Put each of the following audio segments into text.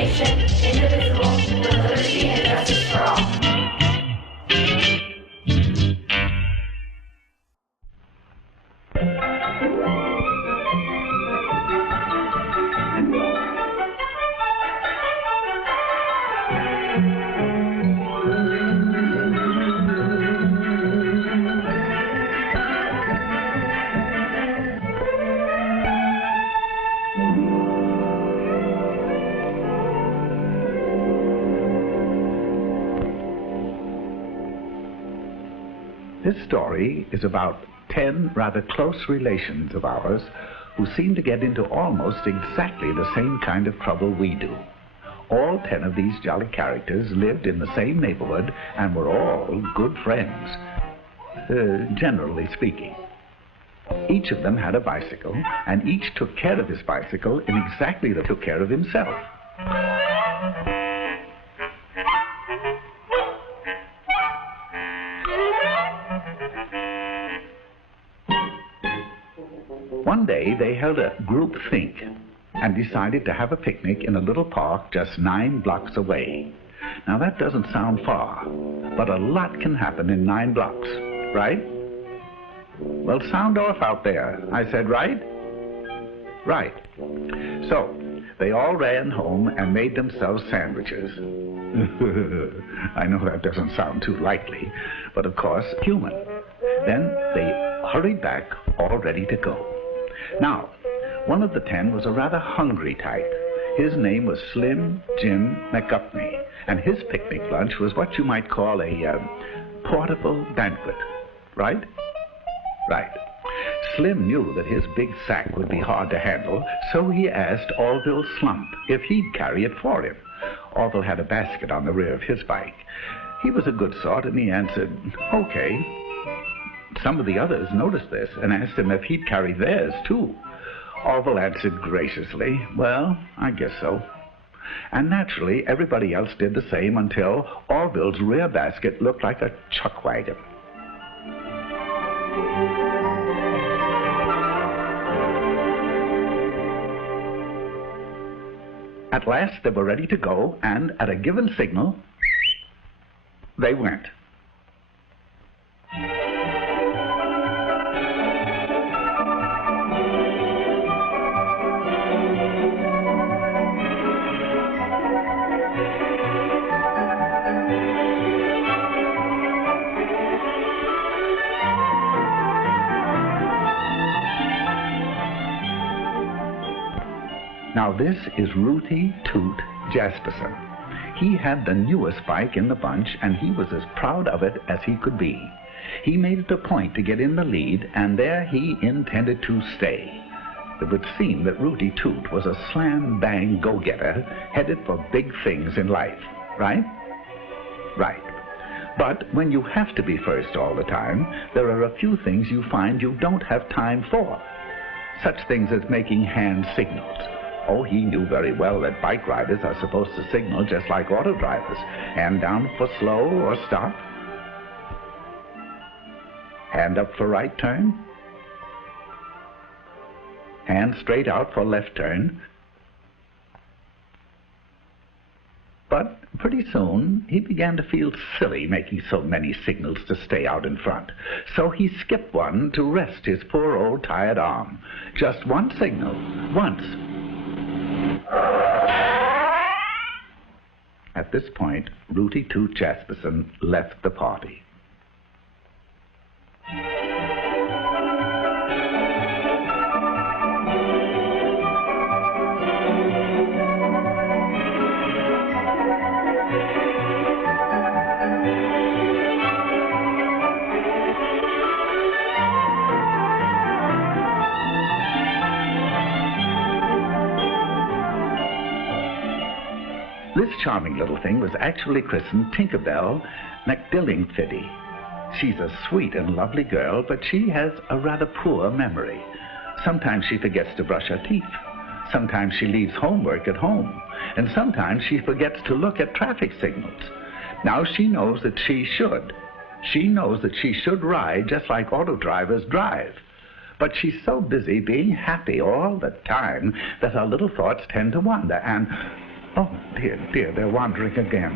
nation, indivisible, with liberty and justice for all. This story is about 10 rather close relations of ours who seem to get into almost exactly the same kind of trouble we do. All 10 of these jolly characters lived in the same neighborhood and were all good friends, generally speaking. Each of them had a bicycle, and each took care of his bicycle in exactly the took care of himself. One day they held a group think and decided to have a picnic in a little park just 9 blocks away. Now that doesn't sound far, but a lot can happen in 9 blocks, right? Well, sound off out there. I said right? Right. So they all ran home and made themselves sandwiches. I know that doesn't sound too likely, but of course human. Then they hurried back, all ready to go. Now, one of the 10 was a rather hungry type. His name was Slim Jim McGupney, and his picnic lunch was what you might call a portable banquet, right? Right. Slim knew that his big sack would be hard to handle, so he asked Orville Slump if he'd carry it for him. Orville had a basket on the rear of his bike. He was a good sort, and he answered, okay. Some of the others noticed this and asked him if he'd carry theirs, too. Orville answered graciously, well, I guess so. And naturally, everybody else did the same until Orville's rear basket looked like a chuck wagon. At last, they were ready to go, and at a given signal, they went. Now this is Rooty Toot Jasperson. He had the newest bike in the bunch, and he was as proud of it as he could be. He made it a point to get in the lead, and there he intended to stay. It would seem that Rooty Toot was a slam-bang go-getter headed for big things in life, right? Right. But when you have to be first all the time, there are a few things you find you don't have time for. Such things as making hand signals. Oh, he knew very well that bike riders are supposed to signal just like auto drivers. Hand down for slow or stop. Hand up for right turn. Hand straight out for left turn. But pretty soon, he began to feel silly making so many signals to stay out in front. So he skipped one to rest his poor old tired arm. Just one signal, once. At this point, Rooty Toot Jasperson left the party. This charming little thing was actually christened Tinkerbell McDillingfiddy. She's a sweet and lovely girl, but she has a rather poor memory. Sometimes she forgets to brush her teeth. Sometimes she leaves homework at home. And sometimes she forgets to look at traffic signals. Now she knows that she should. She knows that she should ride just like auto drivers drive. But she's so busy being happy all the time that her little thoughts tend to wander, and Oh, dear, dear, they're wandering again.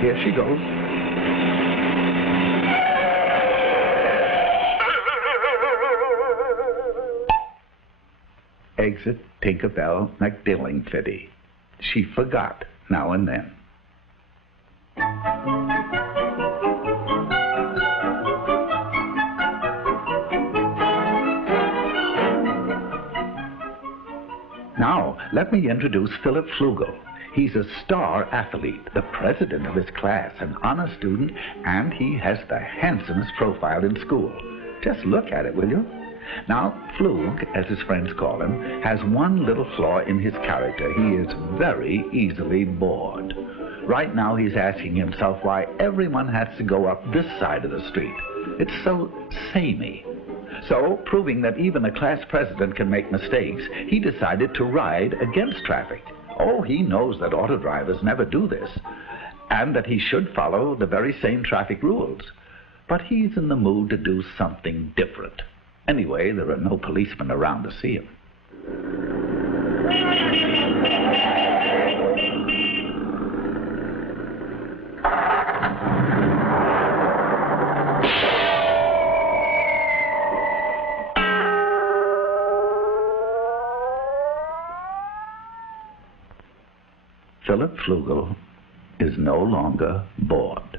Here she goes. Exit Tinkerbell McDillingfitty. She forgot now and then. Now, let me introduce Phillip Flugel. He's a star athlete, the president of his class, an honor student, and he has the handsomest profile in school. Just look at it, will you? Now, Flug, as his friends call him, has one little flaw in his character. He is very easily bored. Right now, he's asking himself why everyone has to go up this side of the street. It's so samey. So, proving that even a class president can make mistakes, he decided to ride against traffic. Oh, he knows that auto drivers never do this, and that he should follow the very same traffic rules. But he's in the mood to do something different. Anyway, there are no policemen around to see him. Phillip Flugel is no longer bored.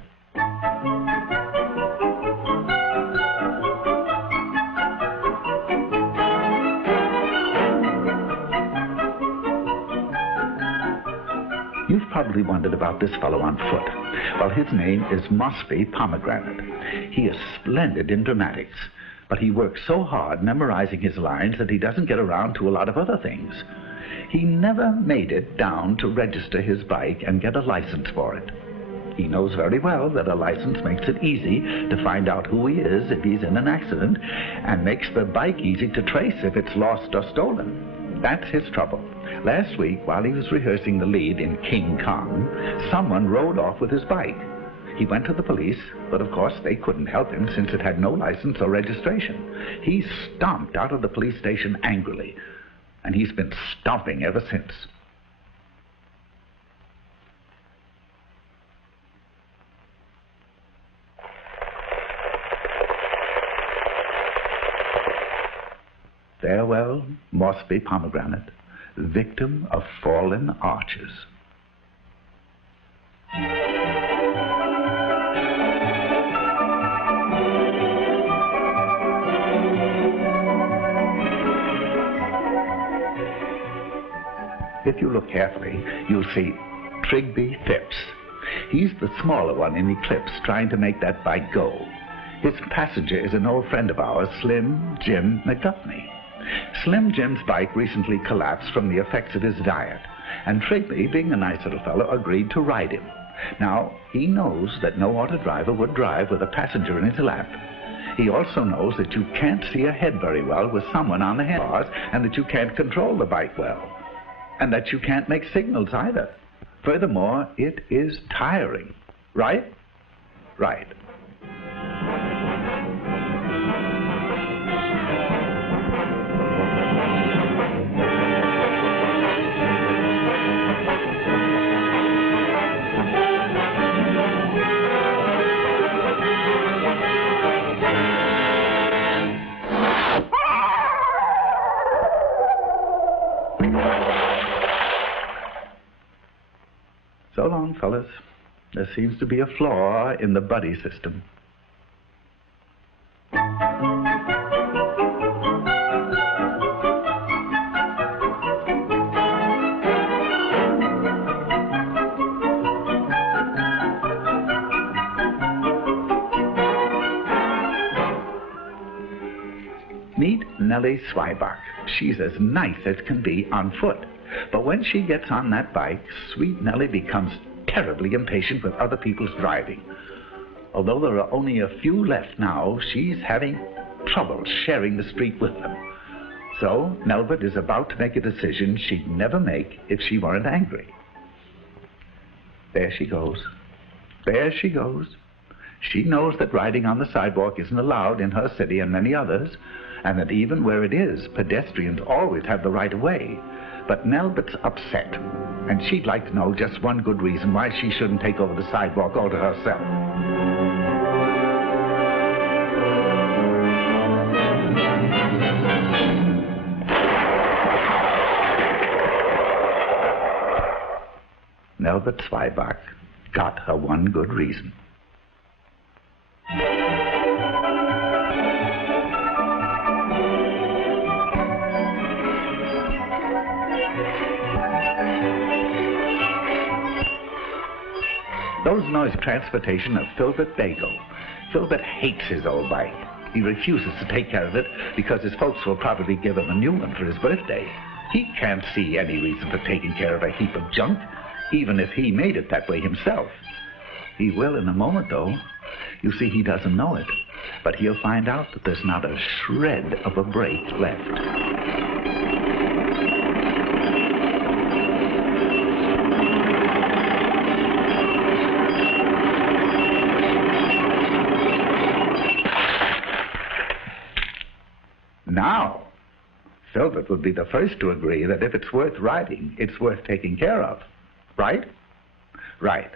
You've probably wondered about this fellow on foot. Well, his name is Pomegranate. He is splendid in dramatics, but he works so hard memorizing his lines that he doesn't get around to a lot of other things. He never made it down to register his bike and get a license for it. He knows very well that a license makes it easy to find out who he is if he's in an accident, and makes the bike easy to trace if it's lost or stolen. That's his trouble. Last week, while he was rehearsing the lead in King Kong, someone rode off with his bike. He went to the police, but of course they couldn't help him since it had no license or registration. He stomped out of the police station angrily, and he's been stomping ever since. Farewell, Mossby Pomegranate, victim of fallen arches. If you look carefully, you'll see Trigby Phipps. He's the smaller one in Eclipse, trying to make that bike go. His passenger is an old friend of ours, Slim Jim McGuffney. Slim Jim's bike recently collapsed from the effects of his diet, and Trigby, being a nice little fellow, agreed to ride him. Now, he knows that no auto driver would drive with a passenger in his lap. He also knows that you can't see ahead very well with someone on the handlebars, and that you can't control the bike well, and that you can't make signals either. Furthermore, it is tiring. Right? Right. So long, fellas. There seems to be a flaw in the buddy system. Meet Nelly Swibach. She's as nice as can be on foot. But when she gets on that bike, sweet Nelly becomes terribly impatient with other people's driving. Although there are only a few left now, she's having trouble sharing the street with them. So Nelbert is about to make a decision she'd never make if she weren't angry. There she goes. There she goes. She knows that riding on the sidewalk isn't allowed in her city and many others, and that even where it is, pedestrians always have the right of way. But Nelbit's upset, and she'd like to know just one good reason why she shouldn't take over the sidewalk all to herself. Nelbit Zweibach got her one good reason. Those noise transportation of Philbert Bagel. Philbert hates his old bike. He refuses to take care of it because his folks will probably give him a new one for his birthday. He can't see any reason for taking care of a heap of junk, even if he made it that way himself. He will in a moment, though. You see, he doesn't know it, but he'll find out that there's not a shred of a brake left. Now, Philbert would be the first to agree that if it's worth riding, it's worth taking care of. Right? Right.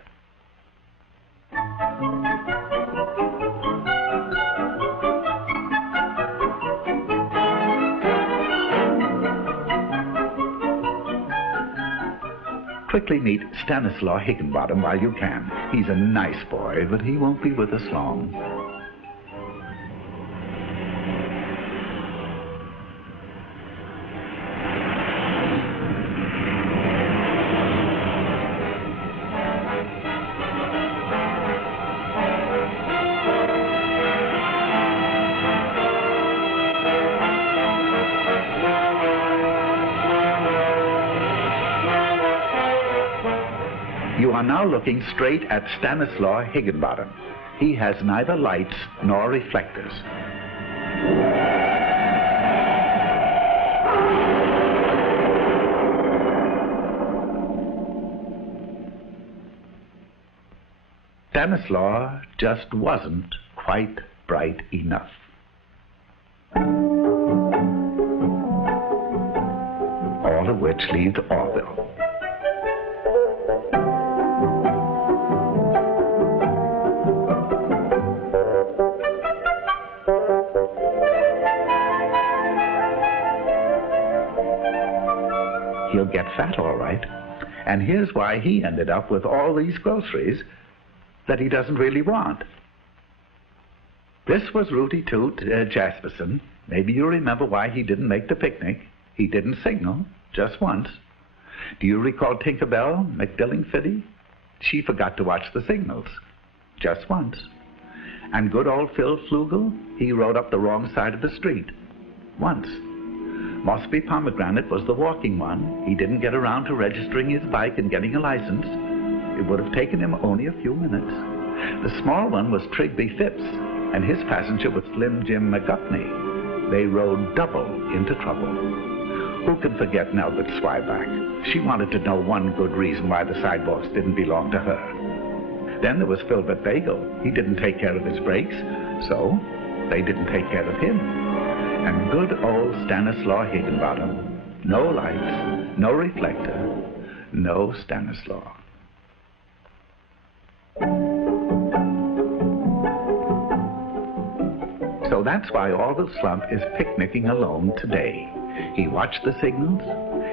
Quickly meet Stanislaw Higginbottom while you can. He's a nice boy, but he won't be with us long. You are now looking straight at Stanislaw Higginbottom. He has neither lights nor reflectors. Stanislaw just wasn't quite bright enough. All of which leaves Orville. He'll get fat, all right. And here's why he ended up with all these groceries that he doesn't really want. This was Rooty Toot Jasperson. Maybe you remember why he didn't make the picnic. He didn't signal, just once. Do you recall Tinkerbell McDillingfiddy? She forgot to watch the signals, just once. And good old Phillip Flugel, he rode up the wrong side of the street, once. Mosby Pomegranate was the walking one. He didn't get around to registering his bike and getting a license. It would have taken him only a few minutes. The small one was Trigby Phipps, and his passenger was Slim Jim McGupney. They rode double into trouble. Who can forget Nelbit Zweibach? She wanted to know one good reason why the sidewalks didn't belong to her. Then there was Philbert Bagel. He didn't take care of his brakes, so they didn't take care of him. And good old Stanislaw Higginbottom. No lights, no reflector, no Stanislaw. So that's why Orville Slump is picnicking alone today. He watched the signals,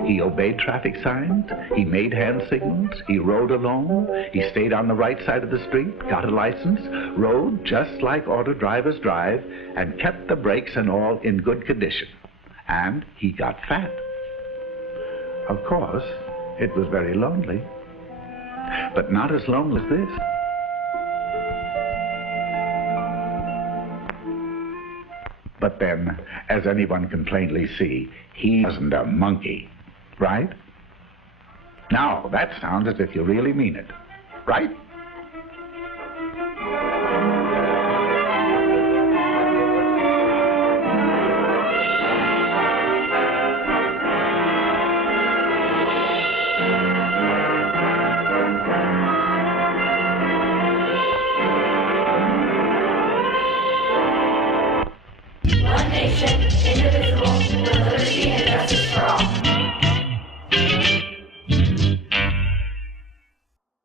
he obeyed traffic signs, he made hand signals, he rode alone, he stayed on the right side of the street, got a license, rode just like auto drivers drive, and kept the brakes and all in good condition. And he got fat. Of course, it was very lonely, but not as lonely as this. But then, as anyone can plainly see, he wasn't a monkey, right? Now, that sounds as if you really mean it, right?